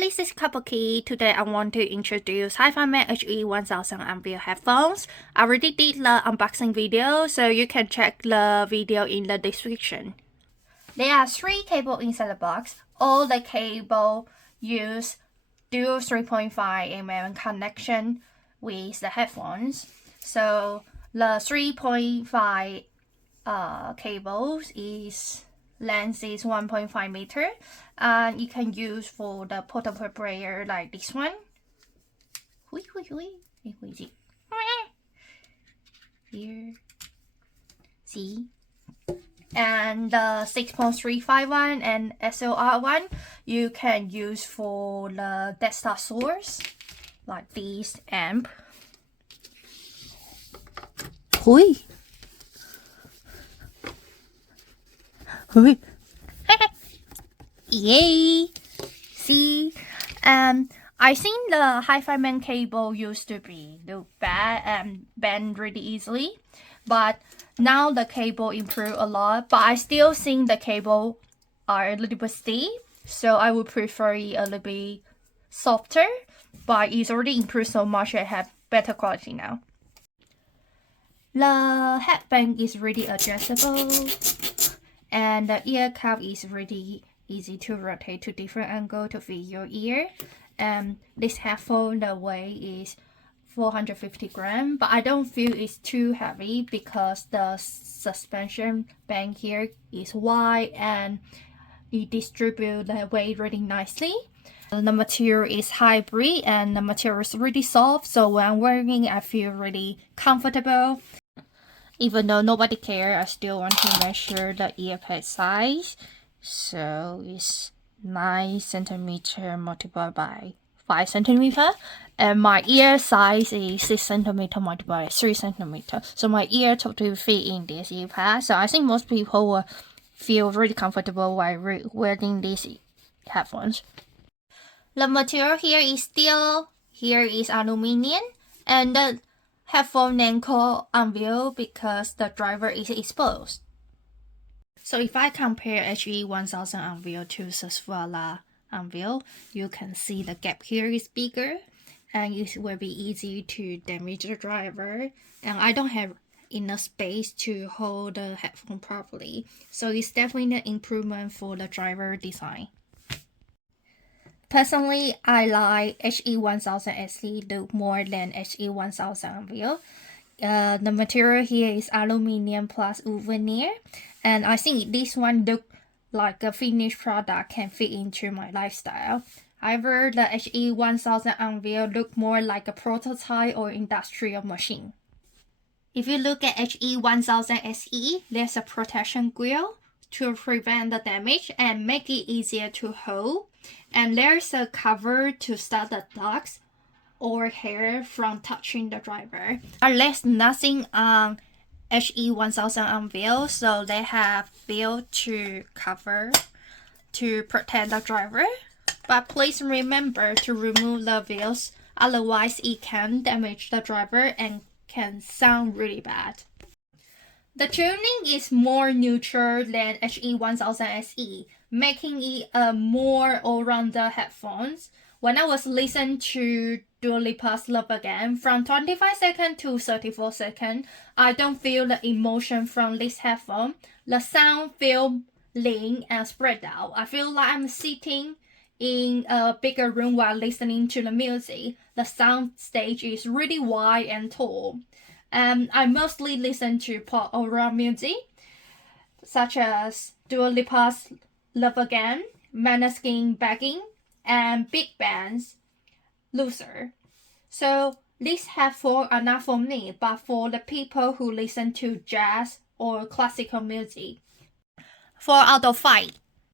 this is Cupcake. Today I want to introduce HIFIMAN HE1000 Unveiled Headphones. I already did the unboxing video, so you can check the video in the description. There are 3 cables inside the box. All the cable use dual 3.5mm connection with the headphones. So the 3.5 cables is length is 1.5 meter, and you can use for the portable player like this one. Here, see, and the 6.35 one and SLR one you can use for the desktop source like this amp. Yay! See, I think the HIFIMAN cable used to be bad and bend really easily, but now the cable improved a lot. But I still think the cable are a little bit stiff, so I would prefer it a little bit softer. But it's already improved so much. I have better quality now. The headband is really adjustable, and the ear cup is really easy to rotate to different angle to fit your ear. This headphone, the weight is 450 grams, but I don't feel it's too heavy because the suspension band here is wide and it distributes the weight really nicely. The material is hybrid and the material is really soft, so when I'm wearing it, I feel really comfortable. Even though nobody cares, I still want to measure the earpad size. So it's 9 centimeter multiplied by 5 centimeter, and my ear size is 6 centimeter multiplied by 3 centimeter. So my ear totally fit in this earpad. So I think most people will feel really comfortable while wearing these headphones. The material here is steel, here is aluminum, and the headphone name called Unveiled because the driver is exposed. So if I compare HE1000 Unveiled to Suswala Unveiled, you can see the gap here is bigger and it will be easy to damage the driver, and I don't have enough space to hold the headphone properly. So it's definitely an improvement for the driver design. Personally, I like HE1000 SE look more than HE1000 Unveiled. The material here is aluminum plus wood veneer, and I think this one look like a finished product can fit into my lifestyle. However, the HE1000 Unveiled look more like a prototype or industrial machine. If you look at HE1000 SE, there's a protection grill to prevent the damage and make it easier to hold, and there's a cover to stop the dust or hair from touching the driver. There's nothing on HE1000 Unveiled, so they have built to cover to protect the driver. But please remember to remove the wheels, otherwise it can damage the driver and can sound really bad. The tuning is more neutral than HE1000 SE, making it a more all-rounder headphones. When I was listening to Dua Lipa's Love Again from 25 seconds to 34 seconds, I don't feel the emotion from this headphone. The sound feels lean and spread out. I feel like I'm sitting in a bigger room while listening to the music. The sound stage is really wide and tall. I mostly listen to pop or rock music, such as Dua Lipa's Love Again, Maneskin Begging, and big bands Loser. So these headphones are not for me, but for the people who listen to jazz or classical music. For Audiophile,